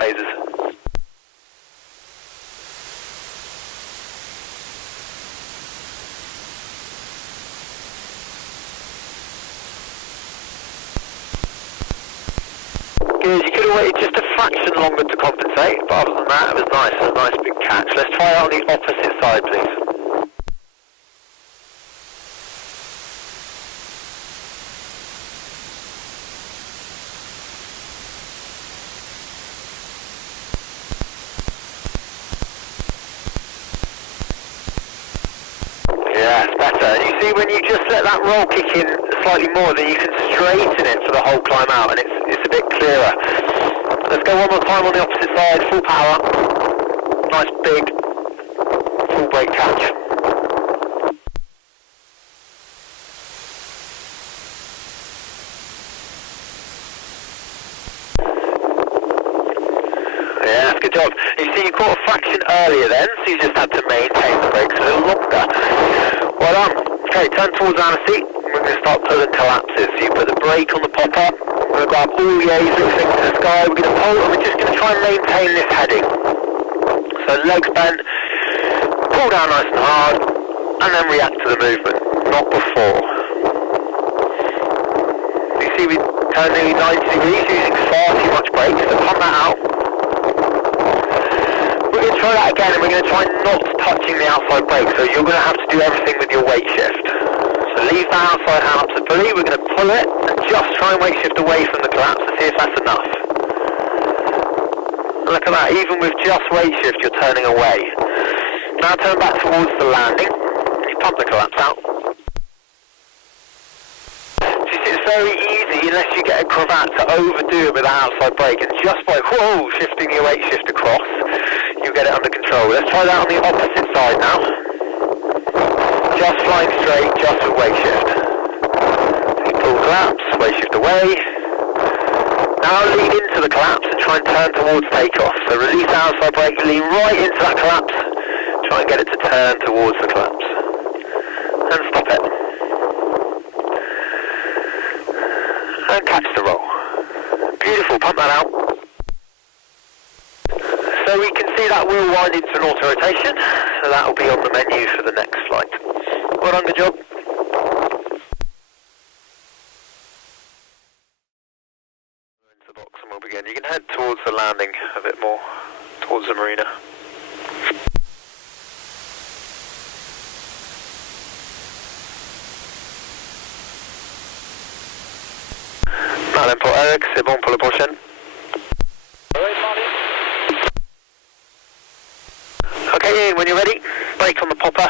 phases. Good, you could have waited just a fraction longer to compensate, but other than that, it was nice. It was a nice big catch. Let's try it on the opposite side, please. Yeah, it's better. And you see, when you just let that roll kick in slightly more, then you can straighten it for the whole climb out, and it's a bit clearer. Let's go one more time on the opposite side, full power. Nice big, full brake catch. Yeah, good job. You see, you caught a fraction earlier then, so you just had to maintain the brakes a little longer. Well done. Okay, turn towards our seat. We're going to start pulling collapses. So you put the brake on the popper. We're going to grab all the A's, little things to the sky. We're going to pull, and we're just going to try and maintain this heading. So legs bent, pull down nice and hard, and then react to the movement, not before. You see, we turn nearly 90 degrees using far too much brake, so pump that out. We're going to try that again, and we're going to try not touching the outside brake, so you're going to have to do everything with your weight shift. So leave that outside hand up to the pulley, we're going to pull it, and just try and weight shift away from the collapse to see if that's enough. Look at that, even with just weight shift, you're turning away. Now turn back towards the landing, and you pump the collapse out. It's very easy, unless you get a cravate, to overdo it with that outside brake, and just by, whoa, shifting your weight shift across, you get it under control. Let's try that on the opposite side now. Just flying straight, just with weight shift. So you pull collapse, weight shift away. Now lean into the collapse and try and turn towards takeoff. So release the outside brake, lean right into that collapse, try and get it to turn towards the collapse. And stop it. And catch the roll. Beautiful, pump that out. So we can see that wheel wind into an auto rotation, so that will be on the menu for the next flight. Well done, good job. Into the box and we'll begin. You can head towards the landing a bit more, towards the marina. Mailin pour Eric, c'est bon pour la prochaine. Okay, Ian, when you're ready, brake on the popper,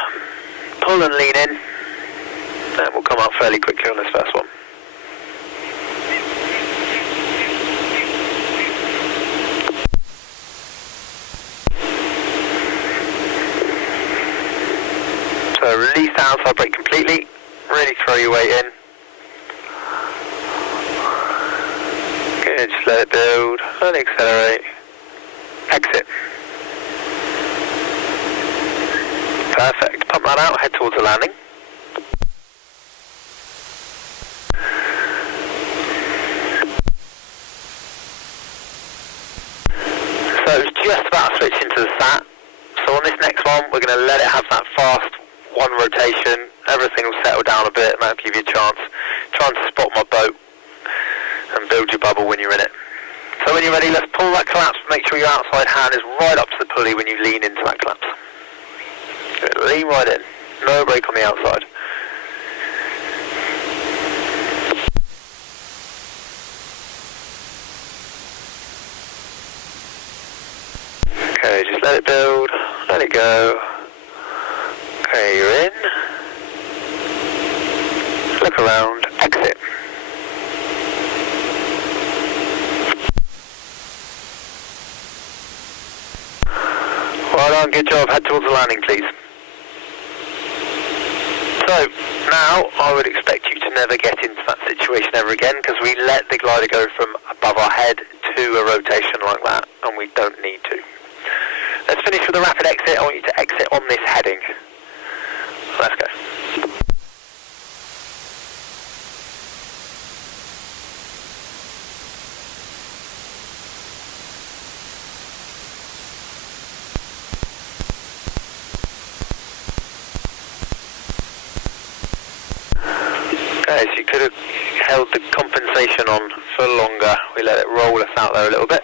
pull and lean in, and we'll come up fairly quickly on this first one. So release the outside brake completely, really throw your weight in. Good, just let it build, and accelerate, exit. Perfect, pump that out, head towards the landing. So it's just about to switch into the sat. So on this next one, we're going to let it have that fast one rotation. Everything will settle down a bit, and that'll give you a chance. Trying to spot my boat and build your bubble when you're in it. So when you're ready, let's pull that collapse. Make sure your outside hand is right up to the pulley when you lean into that collapse. Good, lean right in. No brake on the outside. Okay, just let it build, let it go. Okay, you're in. Look around, exit. Well done, good job. Head towards the landing, please. So, now I would expect you to never get into that situation ever again, because we let the glider go from above our head to a rotation like that, and we don't need to. Let's finish with a rapid exit. I want you to exit on this heading. Let's go. Okay, so you could have held the compensation on for longer. We let it roll us out there a little bit.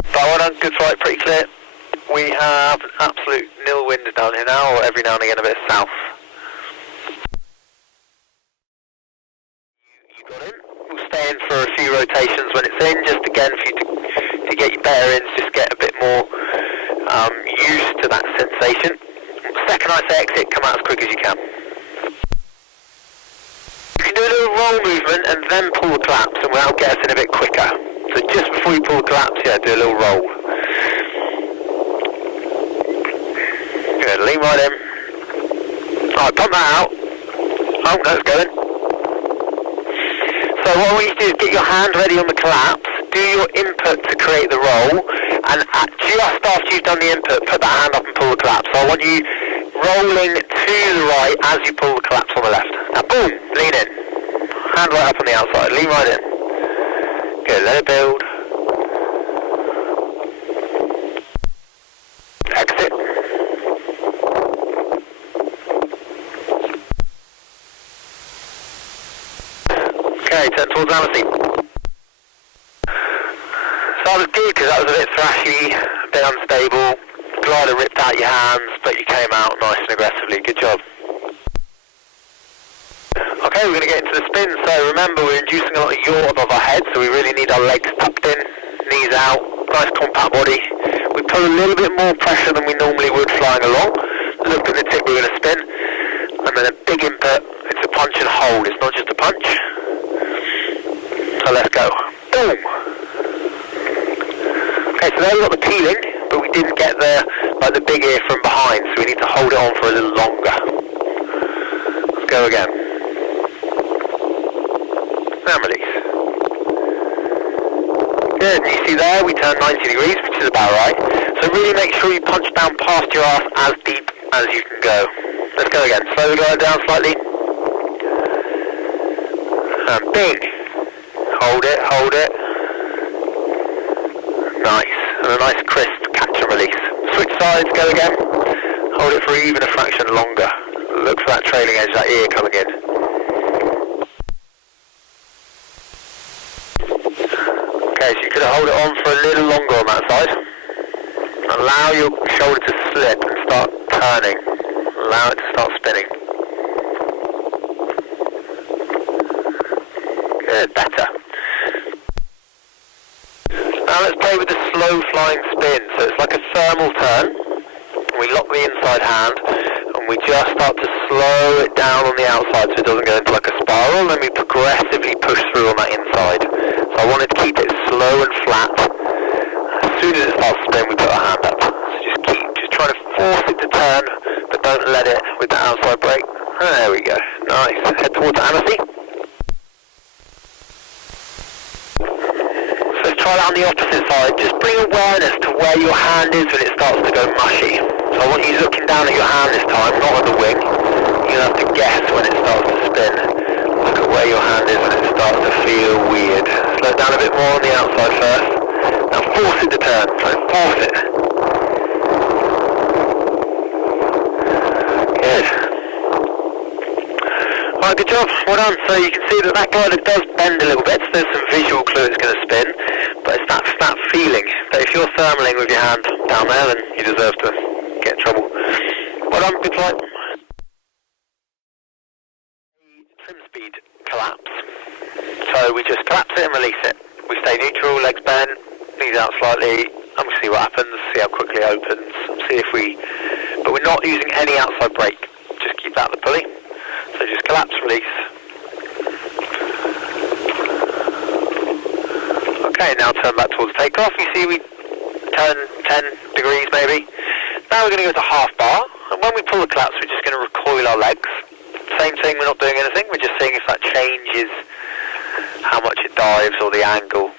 But well done, good flight, pretty clear. We have absolute nil wind down here now, or every now and again a bit of south. You got in. We'll stay in for a few rotations when it's in, just again for you to get your bearings, just get a bit more used to that sensation. Second I say exit, come out as quick as you can. You can do a little roll movement and then pull the claps, and that'll get us in a bit quicker. So just before you pull the claps, yeah, do a little roll. Good, lean right in. Alright, pump that out. Oh, no, it's going. So what I want you to do is get your hand ready on the collapse, do your input to create the roll, and just after you've done the input, put that hand up and pull the collapse. So I want you rolling to the right as you pull the collapse on the left. Now boom, lean in. Hand right up on the outside, lean right in. Good, let it build. Exit. Okay, turn towards Amity. So that was good because that was a bit thrashy, a bit unstable. Glider ripped out your hands, but you came out nice and aggressively. Good job. Okay, we're going to get into the spin. So remember, we're inducing a lot of yaw above our head, so we really need our legs tucked in, knees out, nice compact body. We put a little bit more pressure than we normally would flying along. Look at the tip we're going to spin, and then a big input. It's a punch and hold. It's not just a punch. So let's go. Boom. Okay, so there we got the peeling, but we didn't get the big ear from behind, so we need to hold it on for a little longer. Let's go again. And release. Good, and you see there, we turn 90 degrees, which is about right. So really make sure you punch down past your ass as deep as you can go. Let's go again. Slow the glider down slightly. And bing. Hold it, hold it. Nice. And a nice crisp catch and release. Switch sides, go again. Hold it for even a fraction longer. Look for that trailing edge, that ear coming in. Okay, so you could hold it on for a little longer on that side. Allow your shoulder to slip and start turning. Allow it to start spinning. Good, better. Now let's play with the slow flying spin. So it's like a thermal turn. We lock the inside hand and we just start to slow it down on the outside so it doesn't go into like a spiral, and then we progressively push through on that inside. So I wanted to keep it slow and flat. As soon as it starts to spin, we put our hand up. So just trying to force it to turn, but don't let it with the outside brake. There we go. Nice. Head towards Amity. Try that on the opposite side. Just bring awareness to where your hand is when it starts to go mushy. So I want you looking down at your hand this time, not at the wing. You'll have to guess when it starts to spin. Look at where your hand is when it starts to feel weird. Slow it down a bit more on the outside first. Now force it to turn. Try and force it. Good. Alright, good job. Well done. So you can see that glider does bend a little bit, so there's some visual clue it's going to spin. But it's that feeling that if you're thermaling with your hand down there, then you deserve to get in trouble. Well done, good flight. Trim speed collapse. So we just collapse it and release it. We stay neutral, legs bent, knees out slightly, and we see what happens, see how quickly it opens, but we're not using any outside brake. Just keep that at the pulley. So just collapse, release. Okay, now turn back towards takeoff. You see we turn 10 degrees maybe. Now we're going to go to half bar, and when we pull the collapse we're just going to recoil our legs. Same thing, we're not doing anything, we're just seeing if that changes how much it dives or the angle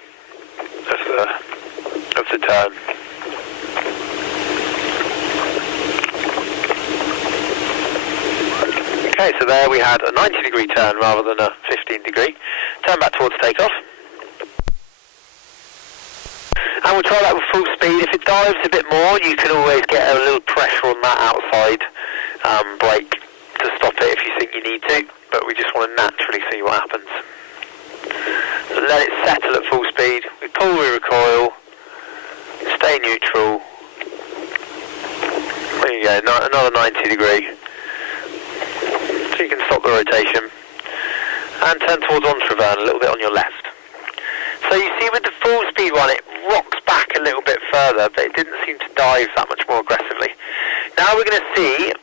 of the turn. Okay, so there we had a 90 degree turn rather than a 15 degree. Turn back towards takeoff. And we'll try that with full speed. If it dives a bit more, you can always get a little pressure on that outside brake to stop it if you think you need to, but we just want to naturally see what happens. So let it settle at full speed, we pull, we recoil, stay neutral. There you go, another 90 degree. So you can stop the rotation. And turn towards entreverne, a little bit on your left. So you see with the full speed one, it rocks back a little bit further, but it didn't seem to dive that much more aggressively. Now we're going to see,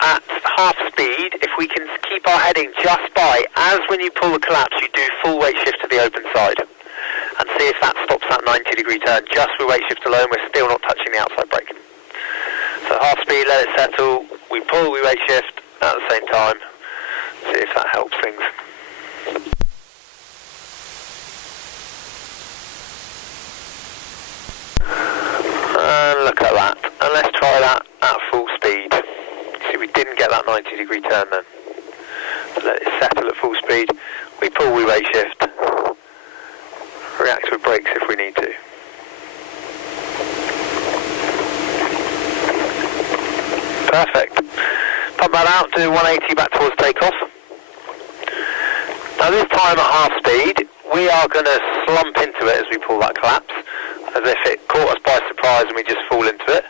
at half speed, if we can keep our heading just by, as when you pull the collapse, you do full weight shift to the open side. And see if that stops that 90 degree turn. Just with weight shift alone, we're still not touching the outside brake. So half speed, let it settle, we pull, we weight shift at the same time. See if that helps things. And look at that. And let's try that at full speed. See, we didn't get that 90 degree turn then. Let it settle at full speed. We pull, we weight shift. React with brakes if we need to. Perfect. Pump that out, do 180 back towards takeoff. Now this time at half speed, we are going to slump into it as we pull that collapse, as if it caught us by surprise and we just fall into it.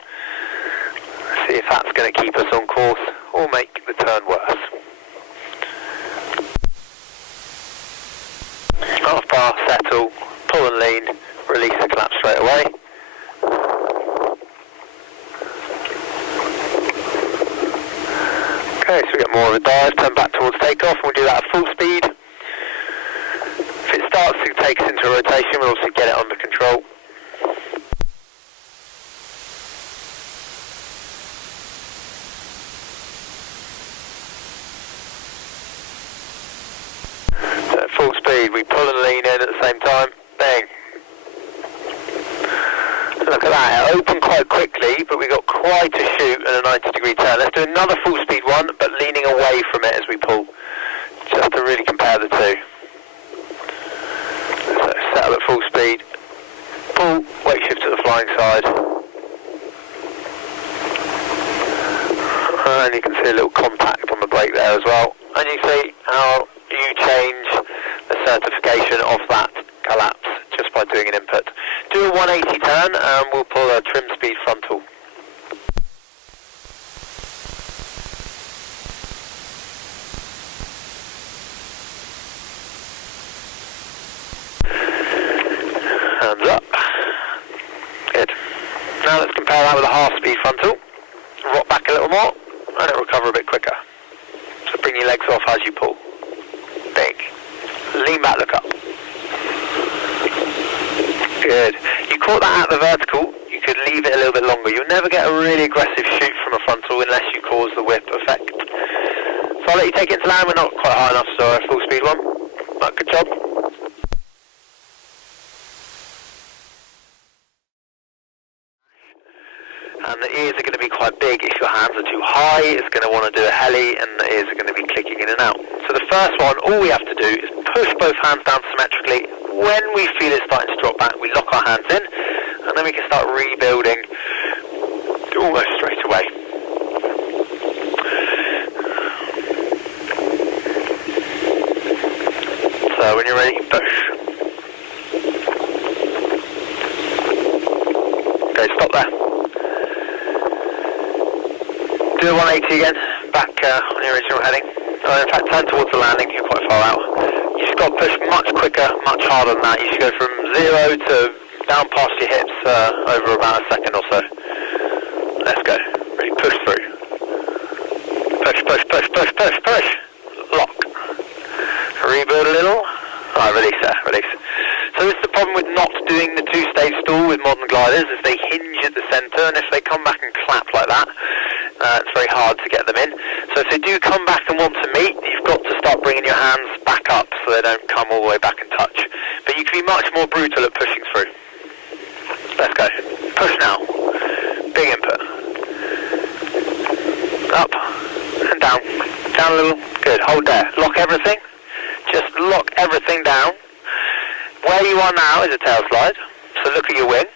See if that's going to keep us on course or make the turn worse. Half bar, settle, pull and lean, release the collapse straight away. Okay, so we get more of a dive, turn back towards takeoff, and we'll do that at full speed. If it starts to take us into a rotation, we'll obviously get it under control. So at full speed, we pull and lean in at the same time, bang. Look at that, it opened quite quickly, but we got quite a shoot and a 90 degree turn. Let's do another full speed one, but leaning away from it as we pull, just to really compare the two. So settle at full speed, pull, weight shift to the flying side. And you can see a little contact on the brake there as well. And you see how you change the certification of that collapse just by doing an input. Do a 180 turn and we'll pull a trim speed frontal. Hands up. Good. Now let's compare that with a half speed frontal. Rock back a little more and it'll recover a bit quicker. So bring your legs off as you pull. Big. Lean back, look up. Good. You caught that at the vertical, you could leave it a little bit longer. You'll never get a really aggressive shoot from a frontal unless you cause the whip effect. So I'll let you take it to land. We're not quite high enough, so a full speed one. Right, good job. And the ears are going to be quite big. If your hands are too high, it's going to want to do a heli, and the ears are going to be clicking in and out. So the first one, all we have to do is push both hands down symmetrically. When we feel it starting to drop back, we lock our hands in, and then we can start rebuilding almost straight away. So when you're ready, push. Okay, stop there. Do a 180 again, back on your original heading. In fact, turn towards the landing, you're quite far out. You just got to push much quicker, much harder than that. You should go from 0 to down past your hips over about a second or so. Let's go. Really push through. Push, push, push, push, push, push. Lock. Rebuild a little. Alright, release there, release. So this is the problem with not doing the two-stage stall with modern gliders, is they hinge at the centre, and if they come back and clap like that, it's very hard to get them in. So if they do come back and want to meet, you've got to start bringing your hands back up so they don't come all the way back and touch. But you can be much more brutal at pushing through. Let's go. Push now. Big input. Up and down. Down a little. Good. Hold there. Lock everything. Just lock everything down. Where you are now is a tail slide. So look at your wing.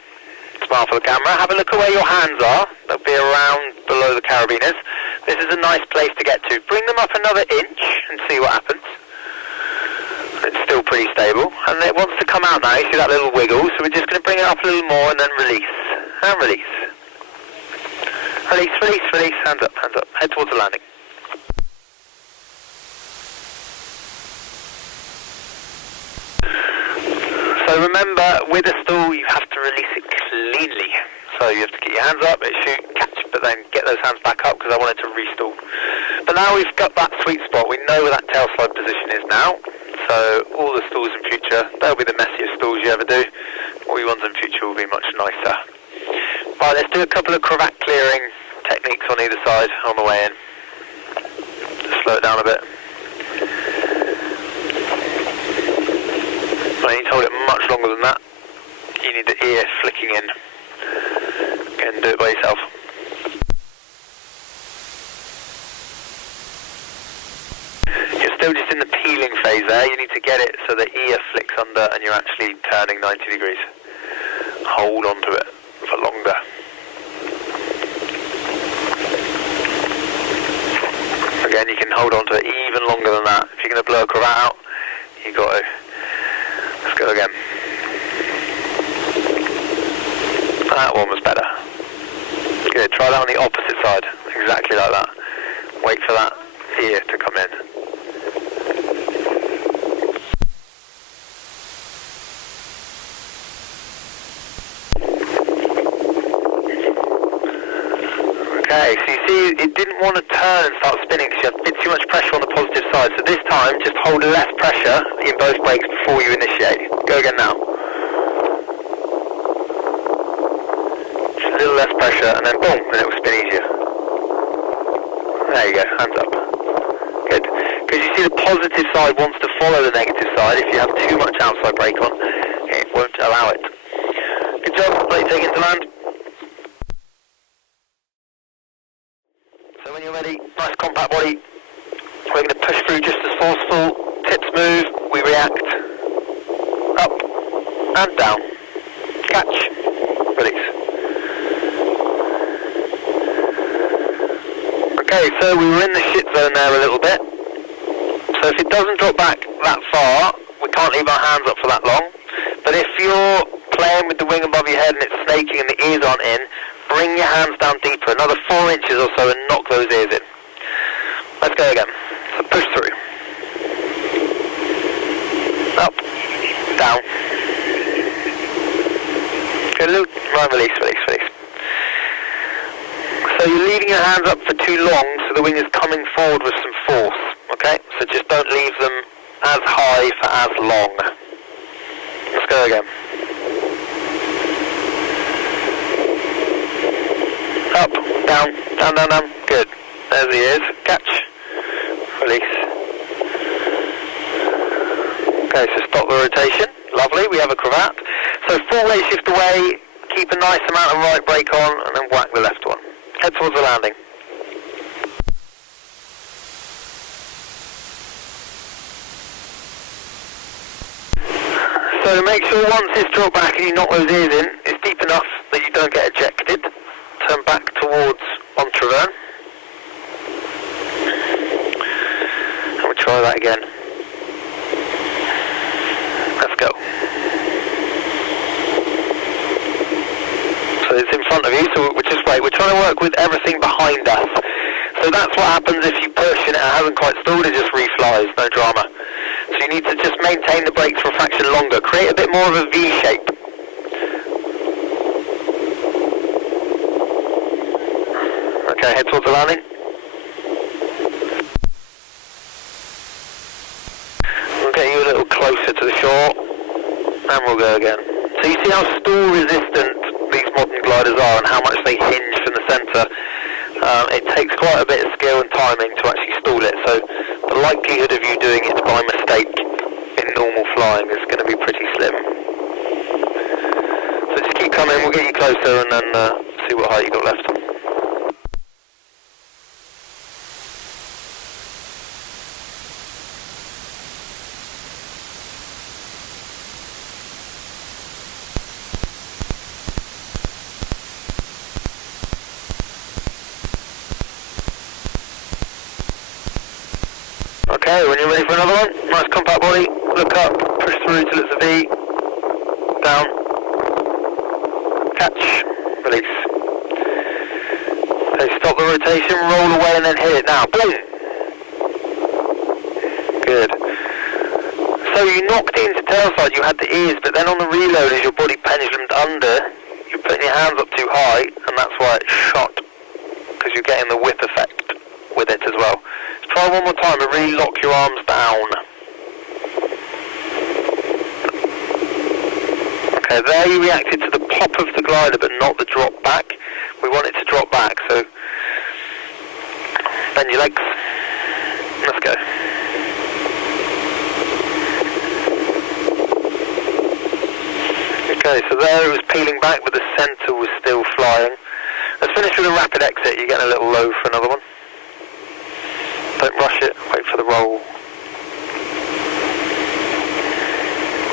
Smile for the camera. Have a look at where your hands are. They'll be around below the carabiners. This is a nice place to get to. Bring them up another inch and see what happens. It's still pretty stable, and it wants to come out now. You see that little wiggle, so we're just going to bring it up a little more and then release. And release. Release, release, release. Hands up, hands up. Head towards the landing. So remember, with a stall, you have to release it cleanly. So you have to get your hands up, shoot, catch, but then get those hands back up because I want it to restall. But now we've got that sweet spot. We know where that tail slide position is now. So all the stalls in future, they'll be the messiest stalls you ever do. All your ones in future will be much nicer. Right, let's do a couple of cravat clearing techniques on either side on the way in. Just slow it down a bit. I need to hold it much longer than that. You need the ear flicking in. Again, do it by yourself. You're still just in the peeling phase there. You need to get it so the ear flicks under and you're actually turning 90 degrees. Hold on to it for longer. Again, you can hold on to it even longer than that. If you're going to blow a cravat out, you've got to. Let's go again. That one was better. Good, try that on the opposite side. Exactly like that. Wait for that ear to come in. Okay, so you see it didn't want to turn and start spinning because you had a bit too much pressure on the positive side. So this time, just hold less pressure in both brakes before you initiate. Go again now. Just a little less pressure and then boom, and it will spin easier. There you go, hands up. Good. Because you see the positive side wants to follow the negative side. If you have too much outside brake on, it won't allow it. Good job, let you take it to land. So when you're ready, nice compact body, we're going to push through just as forceful, tips move, we react, up and down, catch, release. Okay, so we were in the shit zone there a little bit, so if it doesn't drop back that far, we can't leave our hands up for that long, but if you're playing with the wing above your head and it's snaking and the ears aren't in, bring your hands down deeper, another 4 inches or so, and knock those ears in. Let's go again. So push through. Up, down. Good, little, right, release, release, release. So you're leaving your hands up for too long, so the wing is coming forward with some force, okay? So just don't leave them as high for as long. Let's go again. Up, down, down, down, down. Good. There's the ears. Catch. Release. Okay, so stop the rotation. Lovely, we have a cravat. So full weight shift away, keep a nice amount of right brake on, and then whack the left one. Head towards the landing. So make sure once it's dropped back and you knock those ears in, it's deep enough that you don't get ejected. Turn back towards Entrevern. And we'll try that again. Let's go. So it's in front of you, so we'll just wait. We're trying to work with everything behind us. So that's what happens if you push and it hasn't quite stalled, it just reflies, no drama. So you need to just maintain the brakes for a fraction longer. Create a bit more of a V shape. Okay, head towards the landing. We'll get you a little closer to the shore, and we'll go again. So you see how stall resistant these modern gliders are and how much they hinge from the centre. It takes quite a bit of skill and timing to actually stall it, so the likelihood of you doing it by mistake in normal flying is going to be pretty slim. So just keep coming, we'll get you closer and then see what height you got left. Okay, when you're ready for another one, nice compact body, look up, push through till it's a V, down, catch, release. Okay, stop the rotation, roll away and then hit it now, boom! Good. So you knocked it into tailside, you had the ears, but then on the reload as your body pendulumed under, you're putting your hands up too high, and that's why it shot, because you're getting the whip effect with it as well. Let's try one more time and really lock your arms down. Okay, there you reacted to the pop of the glider, but not the drop back. We want it to drop back, so bend your legs. Let's go. Okay, so there it was peeling back, but the centre was still flying. Let's finish with a rapid exit. You're getting a little low for another one. Don't rush it, wait for the roll.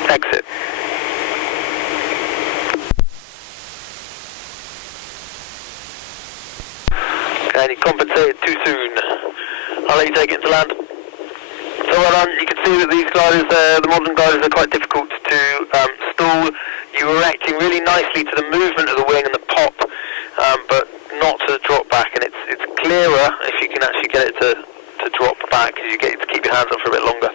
Exit. Okay, and you compensated too soon. I'll let you take it to land. So well done. You can see that these gliders, the modern gliders, are quite difficult to stall. You were reacting really nicely to the movement of the wing and the pop, but not to the drop back, and it's clearer if you can actually get it to drop back, because you get to keep your hands up for a bit longer.